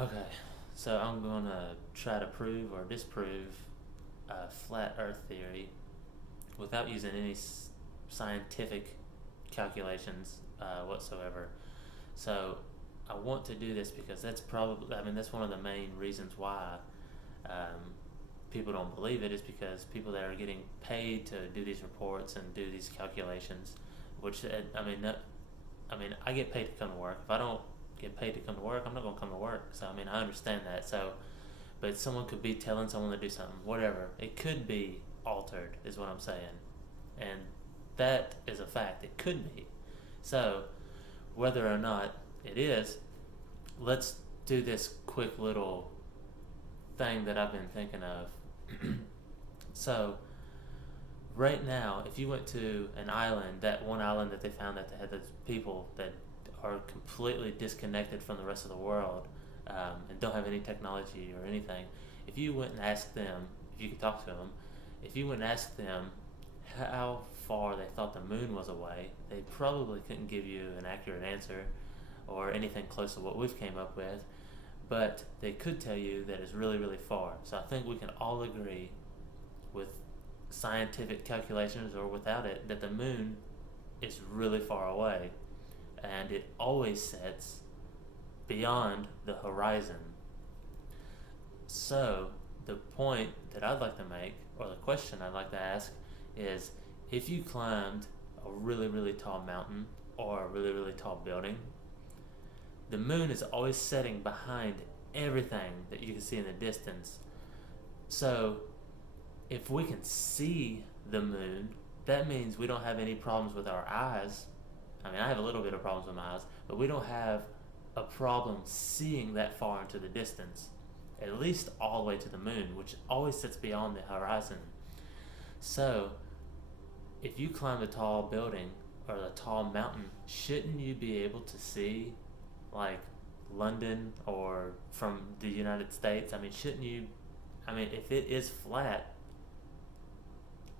Okay, so I'm gonna try to prove or disprove flat Earth theory without using any scientific calculations whatsoever. So I want to do this because that's one of the main reasons why um, people don't believe it is because people that are getting paid to do these reports and do these calculations, which I get paid to come to work. If I don't get paid to come to work, I'm not gonna come to work. So I understand that. So, but someone could be telling someone to do something, whatever. It could be altered, is what I'm saying, and that is a fact. It could be. So, whether or not it is, let's do this quick little thing that I've been thinking of. So, right now, if you went to an island, that one island that they found that they had those people that are completely disconnected from the rest of the world and don't have any technology or anything, if you went and asked them, if you could talk to them, if you went and asked them how far they thought the moon was away, they probably couldn't give you an accurate answer or anything close to what we've came up with, but they could tell you that it's really, really far. So I think we can all agree with scientific calculations or without it that the moon is really far away and it always sets beyond the horizon. So, the point that I'd like to make, or the question I'd like to ask, is if you climbed a really, really tall mountain or a really, really tall building, the moon is always setting behind everything that you can see in the distance. So, if we can see the moon, that means we don't have any problems with our eyes. I have a little bit of problems with my eyes, but we don't have a problem seeing that far into the distance, at least all the way to the moon, which always sits beyond the horizon. So, if you climb a tall building or a tall mountain, shouldn't you be able to see, like, London or from the United States? Shouldn't you? If it is flat,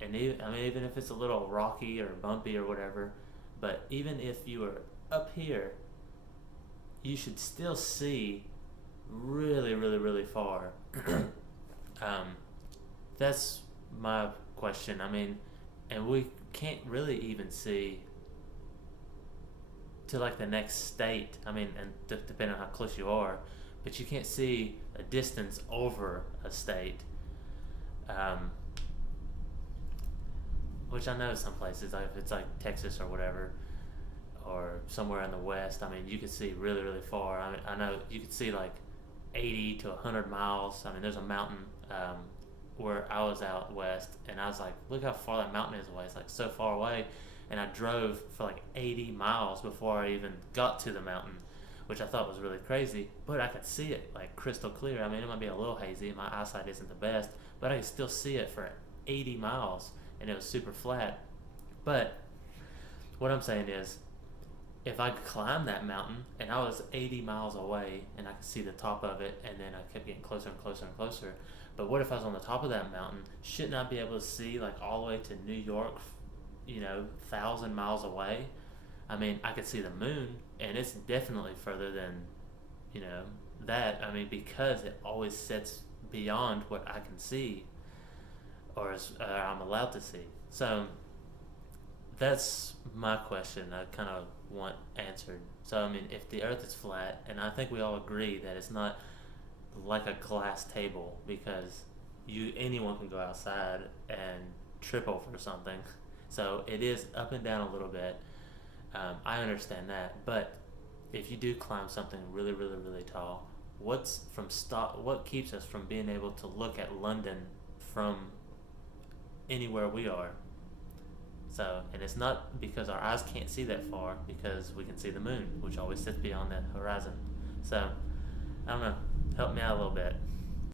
and even if it's a little rocky or bumpy or whatever, but even if you were up here, you should still see really, really, really far. um, that's my question. And we can't really even see to like the next state. Depending on how close you are, but you can't see a distance over a state. Um, which I know some places, like if it's like Texas or whatever, or somewhere in the West, you could see really, really far. I know you could see like 80 to 100 miles. There's a mountain where I was out west, and I was like, look how far that mountain is away. It's like so far away. And I drove for like 80 miles before I even got to the mountain, which I thought was really crazy. But I could see it like crystal clear. It might be a little hazy. My eyesight isn't the best, but I could still see it for 80 miles, and it was super flat. But what I'm saying is, if I could climb that mountain and I was 80 miles away and I could see the top of it, and then I kept getting closer and closer and closer, but what if I was on the top of that mountain? Shouldn't I be able to see like all the way to New York, 1,000 miles away? I could see the moon, and it's definitely further than, you know, that. Because it always sets beyond what I can see, or I'm allowed to see. So that's my question. I kind of want answered. So if the Earth is flat, and I think we all agree that it's not like a glass table, because anyone can go outside and trip over something. So it is up and down a little bit. I understand that, but if you do climb something really, really, really tall, what keeps us from being able to look at London from anywhere we are? So, and it's not because our eyes can't see that far, because we can see the moon, which always sits beyond that horizon. So, I don't know. Help me out a little bit.